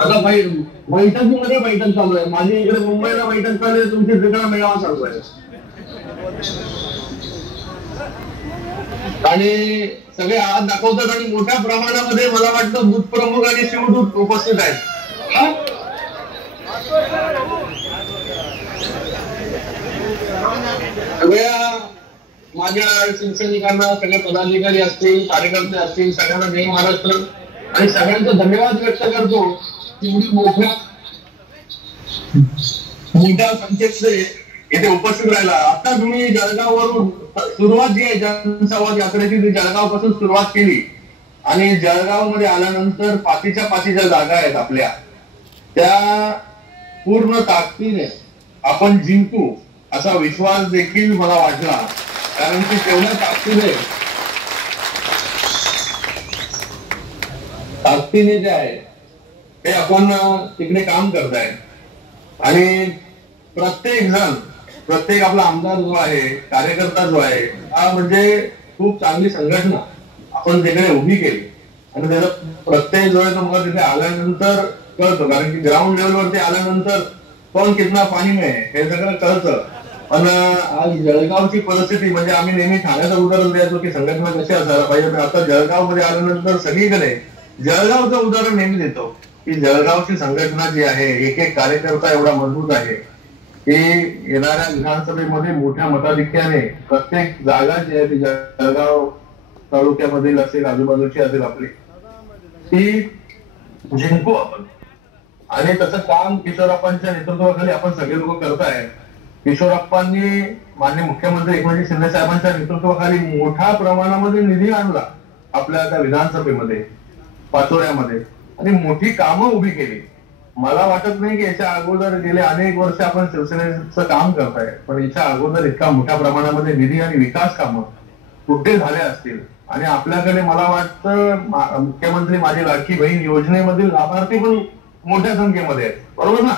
आता बैठकीमध्ये बैठक चालू आहे, माझी इकडे मुंबईला बैठक चालू आहे, तुमची तिकडे मेळावा चालू आहे आणि सगळे हात दाखवतात आणि मोठ्या प्रमाणामध्ये मला वाटतं बूथ प्रमुख आणि शिवदूत उपस्थित आहेत. सगळ्या माझ्या शिवसैनिकांना, सगळे पदाधिकारी असतील, कार्यकर्ते असतील, सगळ्यांना जय महाराष्ट्र आणि सगळ्यांचा धन्यवाद व्यक्त करतो. एवढी मोठ्या संख्येमध्ये इथे उपस्थित राहिला. आता तुम्ही जळगाववरून सुरुवात जी आहे जनसंवाद यात्रेची ती जळगाव पासून सुरुवात केली आणि जळगाव मध्ये आल्यानंतर पाचीच्या जागा आहेत आपल्या, त्या पूर्ण ताकदीने आपण जिंकू असा विश्वास देखील मला वाटला. कारण की तेवढ्या ताकदीने जे आहे ते आपण तिकडे काम करताय आणि प्रत्येक आपला आमदार जो आहे, कार्यकर्ता जो आहे, हा म्हणजे खूप चांगली संघटना आपण तिकडे उभी केली आणि त्याचा प्रत्येक जो आहे तो मला तिथे आल्यानंतर कळतो. कारण की ग्राउंड लेवलवरती आल्यानंतर कोण कितना पाणी में हे सगळं कळतं. पण आज जळगावची परिस्थिती म्हणजे आम्ही नेहमी ठाण्याचं उदाहरण द्यायचो की संघटना कशी असायला पाहिजे, पण आता जळगाव मध्ये आल्यानंतर सगळीकडे जळगावचं उदाहरण नेहमी देतो की जळगावची संघटना जी आहे, एक एक कार्यकर्ता एवढा मजबूत आहे की येणाऱ्या विधानसभेमध्ये मोठ्या मताधिक्याने प्रत्येक जागा जी आहे ती जळगाव तालुक्यामधील असेल, आजूबाजूची असेल आपली, ती जिंकू आपण. आणि तसं काम किशोरप्पांच्या नेतृत्वाखाली आपण सगळे लोक करताय. किशोरप्पांनी माननीय मुख्यमंत्री एकनाथ शिंदे साहेबांच्या नेतृत्वाखाली मोठ्या प्रमाणामध्ये निधी आणला आपल्या त्या विधानसभेमध्ये, पाचोऱ्यामध्ये, आणि मोठी कामं उभी केली. मला वाटत नाही की याच्या अगोदर गेले अनेक वर्ष आपण शिवसेनेचं काम करताय, पण याच्या अगोदर इतका मोठ्या प्रमाणामध्ये निधी आणि विकास कामं कुठे झाले असतील. आणि आपल्याकडे मला वाटतं मुख्यमंत्री माझी लाडकी बहीण योजनेमधील लाभार्थी पण मोठ्या संख्येमध्ये आहेत, बरोबर ना?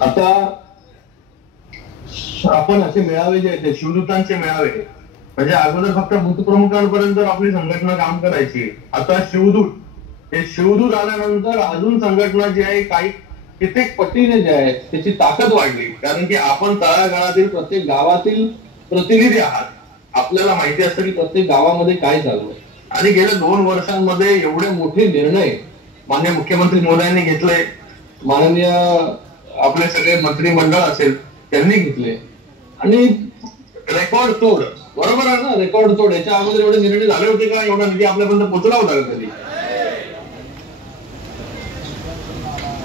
आता आपण असे मेळावे जे आहेत, शिवदूतांचे मेळावे, म्हणजे अगोदर फक्त बूथ प्रमुखांपर्यंत आपली संघटना काम करायची. आता शिवदूत आल्यानंतर अजून संघटना जी आहे काही कित्येक पटीने जे आहे त्याची ताकद वाढली. कारण की आपण तळागाळातील प्रत्येक गावातील प्रतिनिधी आहात. आपल्याला माहिती असतं की प्रत्येक गावामध्ये काय चालू आहे. आणि गेल्या 2 वर्षांमध्ये एवढे मोठे निर्णय माननीय मुख्यमंत्री महोदयांनी घेतले, माननीय आपले सगळे मंत्रिमंडळ असेल त्यांनी घेतले, आणि रेकॉर्ड तोड, बरोबर आहे ना, रेकॉर्ड तोड. याच्या अगोदर एवढे निर्णय झाले होते का? एवढा निधी आपल्यापर्यंत पोहोचला होता का कधी?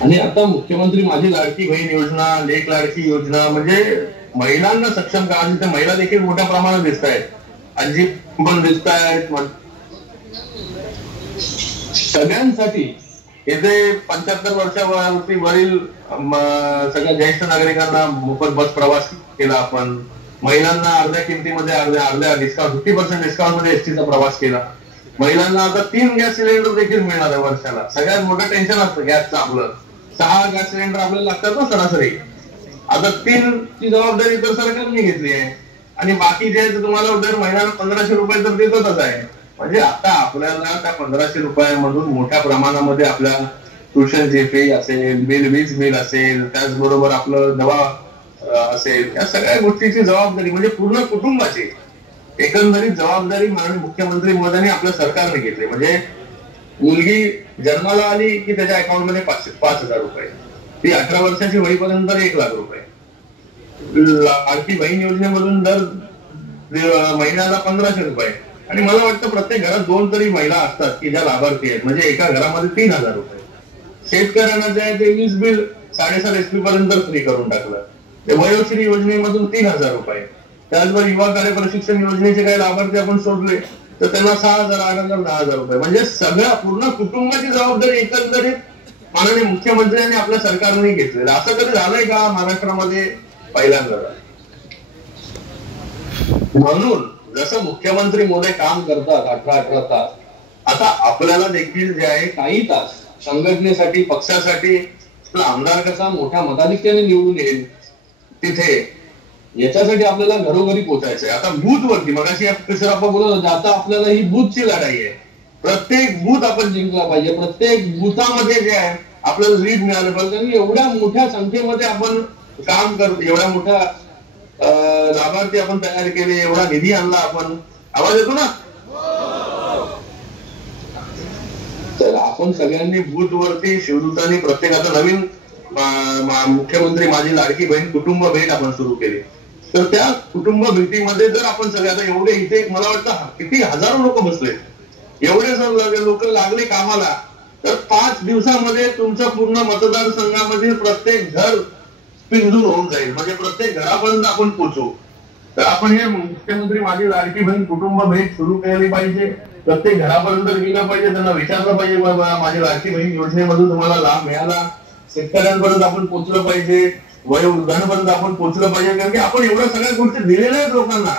आणि आता मुख्यमंत्री माझी लाडकी बहीण योजना, लेक लाडकी योजना, म्हणजे महिलांना सक्षम करा. तिथे महिला देखील मोठ्या प्रमाणात दिसत आहेत, आजी पण दिसत आहेत. सगळ्यांसाठी इथे 75 वर्षावरती वरील सगळ्या ज्येष्ठ नागरिकांना मोफत बस प्रवास केला आपण. महिलांना अर्ध्या किमतीमध्ये अर्ध्या डिस्काउंट 50% डिस्काउंट मध्ये एसटीचा प्रवास केला. महिलांना आता 3 गॅस सिलेंडर देखील मिळणार आहे वर्षाला. सगळ्यात मोठं टेन्शन असतं गॅसचं आपलं. 6 गॅस सिलेंडर आपल्याला लागतात ना सरासरी. आता 3 ची जबाबदारी तर सरकारने घेतली आहे आणि बाकी जे आहे तुम्हाला दर महिन्याला 1500 रुपये तर देतच आहे. म्हणजे आता आपल्याला त्या 1500 रुपयामधून मोठ्या प्रमाणामध्ये आपल्या ट्युशनची फी असेल, वीज बिल असेल, त्याचबरोबर आपलं दवा असेल, या सगळ्या गोष्टीची जबाबदारी म्हणजे पूर्ण कुटुंबाची एकंदरीत जबाबदारी माननीय मुख्यमंत्री महोदयांनी आपल्या सरकारने घेतली. म्हणजे मुलगी जन्माला आली की त्याच्या अकाउंटमध्ये 5,000 रुपये, ती 18 वर्षाची होईपर्यंत 1,00,000 रुपये, लाडकी बहीण योजनेमधून दर महिन्याला 1500 रुपये. आणि मला वाटतं प्रत्येक घरात 2 तरी महिला असतात की ज्या लाभार्थी आहेत, म्हणजे एका घरामध्ये 3,000 रुपये. शेतकऱ्यांना जे आहे ते वीज बिल 7.5 SP पर्यंत फ्री करून टाकलं. ते वयोश्री योजनेमधून 3,000 रुपये. त्याचबरोबर युवा कार्य प्रशिक्षण योजनेचे काही लाभार्थी आपण शोधले तर त्यांना 6,000, 8,000, 10,000 रुपये. म्हणजे सगळ्या पूर्ण कुटुंबाची जबाबदारी एकंदरीत माननीय मुख्यमंत्र्यांनी आपल्या सरकारने घेतलेलं. असं कधी झालंय का महाराष्ट्रामध्ये? पहिल्यांदा. म्हणून जसं मुख्यमंत्री मोदी काम करतात 18 तास, आता आपल्याला देखील जे आहे काही तास संघटनेसाठी, पक्षासाठी आपला आमदार कसा मोठ्या मताधिक्याने निवडून येईल तिथे, याच्यासाठी आपल्याला घरोघरी पोहोचायचंय. आता बूथ वरती मगाशी किशोरप्पा बोलत होते, आता आपल्याला ही बूथची लढाई आहे. प्रत्येक बूथ आपण जिंकला पाहिजे, प्रत्येक बूथामध्ये जे आहे आपल्याला लीड मिळालं पाहिजे. आणि एवढ्या मोठ्या संख्येमध्ये आपण काम करतो, एवढ्या मोठ्या लाभार्थी आपण तयार केले, एवढा निधी आणला आपण. आवाज येतो ना? तर आपण सगळ्यांनी बूथ वरती शिवदूतांनी प्रत्येकाचा नवीन मुख्यमंत्री माझी लाडकी बहीण कुटुंब भेट आपण सुरू केली. तर त्या कुटुंब भेटीमध्ये जर आपण सगळे आता एवढे इथे मला वाटतं किती हजारो लोक बसले, एवढे जर लोक लागले कामाला, तर 5 दिवसामध्ये तुमच्या पूर्ण मतदारसंघामध्ये प्रत्येक घर पिंजून होऊन जाईल. म्हणजे प्रत्येक घरापर्यंत आपण पोहोचू. तर आपण हे मुख्यमंत्री माझी लाडकी बहीण कुटुंब भेट सुरू केली पाहिजे. प्रत्येक घरापर्यंत गेलं पाहिजे, त्यांना विचारलं पाहिजे बाबा माझी लाडकी बहीण योजनेमधून तुम्हाला लाभ मिळाला. शेतकऱ्यांपर्यंत आपण पोहोचलं पाहिजे, वयोवृद्धांपर्यंत आपण पोहोचलं पाहिजे. कारण की आपण एवढ्या सगळ्या गोष्टी दिलेल्या आहेत लोकांना.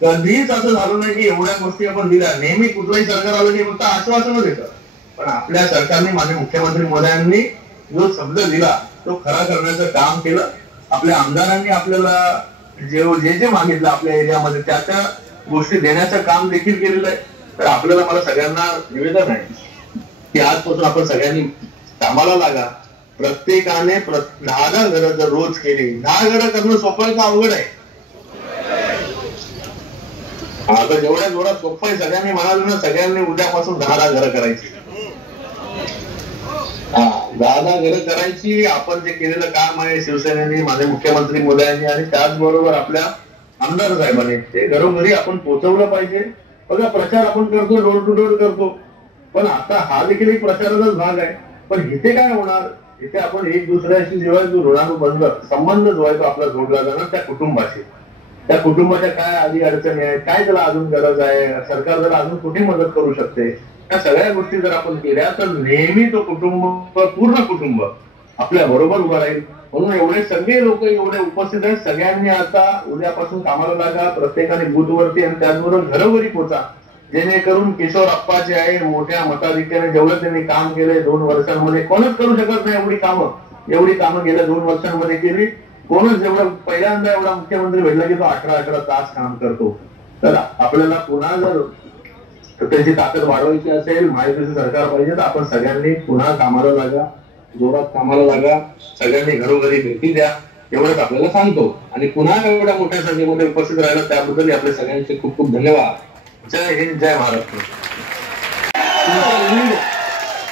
कधीच असं झालं नाही की एवढ्या गोष्टी आपण दिल्या. नेहमी कुठलंही सरकार आलं की फक्त आश्वासनं देतं, पण आपल्या सरकारने माझे मुख्यमंत्री महोदयांनी जो शब्द दिला तो खरा करण्याचं काम केलं. आपल्या आमदारांनी आपल्याला जे जे मागितलं आपल्या एरियामध्ये त्या त्या गोष्टी देण्याचं काम देखील केलेलं आहे. तर आपल्याला मला सगळ्यांना निवेदन आहे की आजपासून आपण सगळ्यांनी कामाला लागा. प्रत्येकाने 10 घरं जर रोज केली, 10 घरं करणं सोपं आहे का अवघड आहे? आता जेवढ्या जोरात सोपं आहे सगळ्यांनी म्हणाल ना, सगळ्यांनी उद्यापासून 10 घरं करायची. 10 घरं करायची. आपण जे केलेलं काम आहे शिवसेनेने, माझे मुख्यमंत्री मोदयांनी आणि त्याचबरोबर आपल्या आमदार साहेबांनी ते घरोघरी आपण पोहोचवलं पाहिजे. बघा प्रचार आपण करतो, डोर टू डोर करतो, पण आता हा देखील एक प्रचाराचाच भाग आहे. पण इथे काय होणार, इथे आपण एक दुसऱ्याशी जेव्हा जो ऋणानुबंध संबंध जो आहे तो आपला जोडला जाणार त्या कुटुंबाशी. त्या कुटुंबाच्या काय आधी अडचणी आहेत, काय त्याला अजून गरज आहे, सरकार जर अजून कुठे मदत करू शकते, या सगळ्या गोष्टी जर आपण केल्या तर नेहमी तो कुटुंब, पूर्ण कुटुंब आपल्या बरोबर उभा राहील. म्हणून एवढे सगळे लोक एवढे उपस्थित आहेत. सगळ्यांनी आता उद्यापासून कामाला लागा. प्रत्येकाने बूथवरती आणि त्याचबरोबर घरोघरी पोहोचा, जेणेकरून किशोर अप्पा जे आहे मोठ्या मताधिक्याने जेवढं त्यांनी काम केलंय 2 वर्षांमध्ये, कोणच करू शकत नाही एवढी कामं गेल्या 2 वर्षांमध्ये केली. कोणच एवढं पहिल्यांदा एवढा मुख्यमंत्री भेटला की तो 18 तास काम करतो. तर आपल्याला पुन्हा जर त्याची ताकद वाढवायची असेल, महायुतीचं सरकार पाहिजे, तर आपण सगळ्यांनी पुन्हा कामाला लागा, जोरात कामाला लागा. सगळ्यांनी घरोघरी भेटी द्या, एवढंच आपल्याला सांगतो. आणि पुन्हा एवढ्या मोठ्या संख्येमध्ये उपस्थित राहिला त्याबद्दल आपले सगळ्यांचे खूप खूप धन्यवाद. जय हिंद, जय महाराष्ट्र.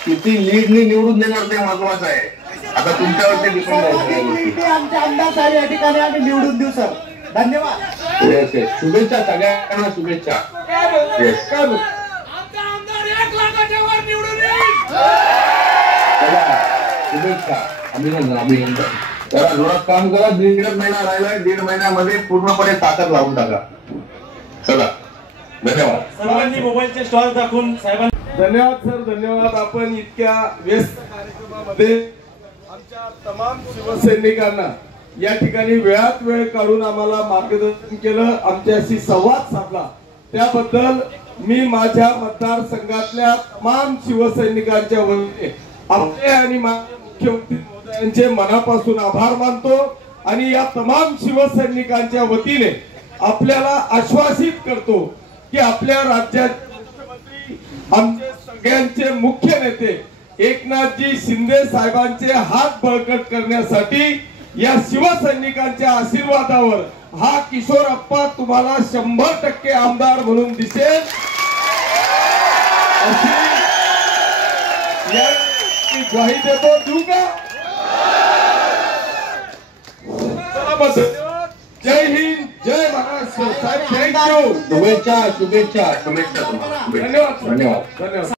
किती लीडनी निवडून देणार ते महत्वाचं आहे. आता तुमच्यावरती डिपेंड आहे. आमचे आमदार साहेब या ठिकाणी आम्ही निवडून देऊ सर. धन्यवाद. येस येस, शुभेच्छा सगळ्यांना, शुभेच्छा. येस, शुभेच्छा, अभिनंदन. जरा जोरात काम करा. 1.5 महिना राहिलाय, 1.5 महिन्यामध्ये पूर्णपणे ताकद लावून टाका. चला, धन्यवाद. सर्वांनी मोबाईलचे स्टॉल दाखवून साहेबांना धन्यवाद सर, धन्यवाद. आपण इतक्या व्यस्त कार्यक्रमामध्ये आमच्या तमाम शिवसैनिकांना या ठिकाणी वेळात वेळ काढून आम्हाला मार्गदर्शन केलं, आमच्याशी संवाद साधला, त्याबद्दल मी माझ्या मतदारसंघातल्या तमाम शिवसैनिकांच्या वतीने आपले आणि मुख्यमंत्री महोदयांचे मनापासून आभार मानतो. आणि या तमाम शिवसैनिकांच्या वतीने आपल्याला आश्वासित करतो की आपल्या राज्याचे मुख्यमंत्री, आमचे सगळ्यांचे मुख्य नेते एकनाथजी शिंदे साहेबांचे हात बळकट करण्यासाठी या शिवसैनिकांच्या आशीर्वादावर हा किशोर अप्पा तुम्हाला 100% आमदार म्हणून दिसेल अशी ग्वाही देतो. देऊ का? जय हिंद, जय महाराष्ट्र. साहेब थँक्यू. शुभेच्छा, शुभेच्छा, शुभेच्छा तुम्हाला. धन्यवाद, धन्यवाद. धन्यवाद.